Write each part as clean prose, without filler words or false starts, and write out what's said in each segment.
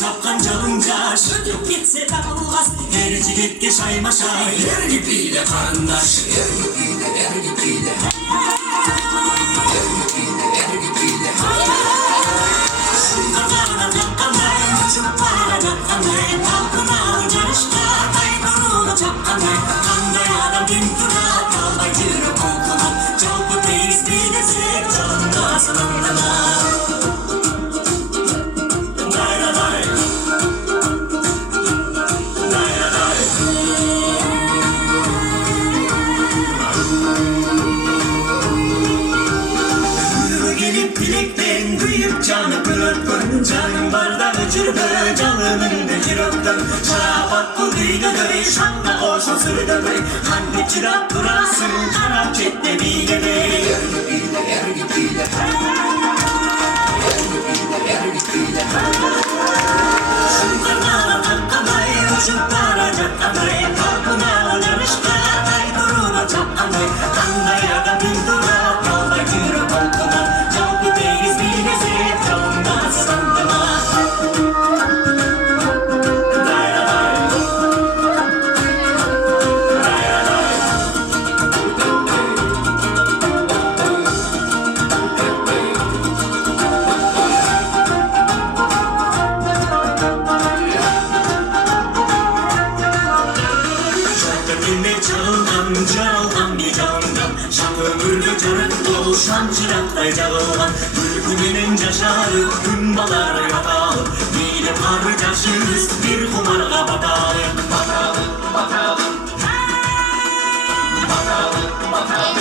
Çapkan çalınca şöküp gitse takılmaz. Her cigitke şaymaşa yer gibiyle karandaş. Yer gibiyle, yer gibiyle. Yer gibiyle, yer gibiyle. Şunlarına takkanay, çupara takkanay. Kalkına ucarışka, kayduruna çapkanay. Kandaya da bintura, kalbay cürü kokuna. Çalpı teyiz bilesek, çalında sınırına. Bilekten duyup canı pırırpın. Canım bardağı çırpı, canımın dökür öptüm. Şarap kuluyla döy, şanla koşun sürü döy. Hande çırak durasın, kanap çette bilede. Yer gibiyle, yer gibiyle. Yer gibiyle, yer gibiyle. Şunlarına takkanay, uçup varacak kanay. Kalkına ucanışka, kayduruna çapkanay. Kandaya da bintura, kalbay cürü kolkuna. Canıldan bir candan şan ömürlü canın oluşan çıraktay cağılan Gülgününün caşarı hümbaları yatalı Mide karı caşırız bir kumarga batalı Batalı, batalı Batalı, batalı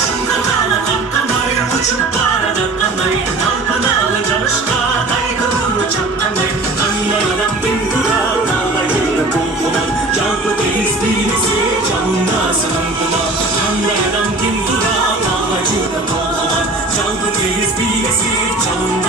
Şunlarına kalkanay, uçup varacak kanay Kalpanalı çalışka, kaygılı çapkanay Kanlardan bin dura, dağlayı kulkulan Canlı deniz bilmesi, canında sınırdılar Kanlardan bin dura, dağlayı kulkulan Canlı deniz bilmesi, canında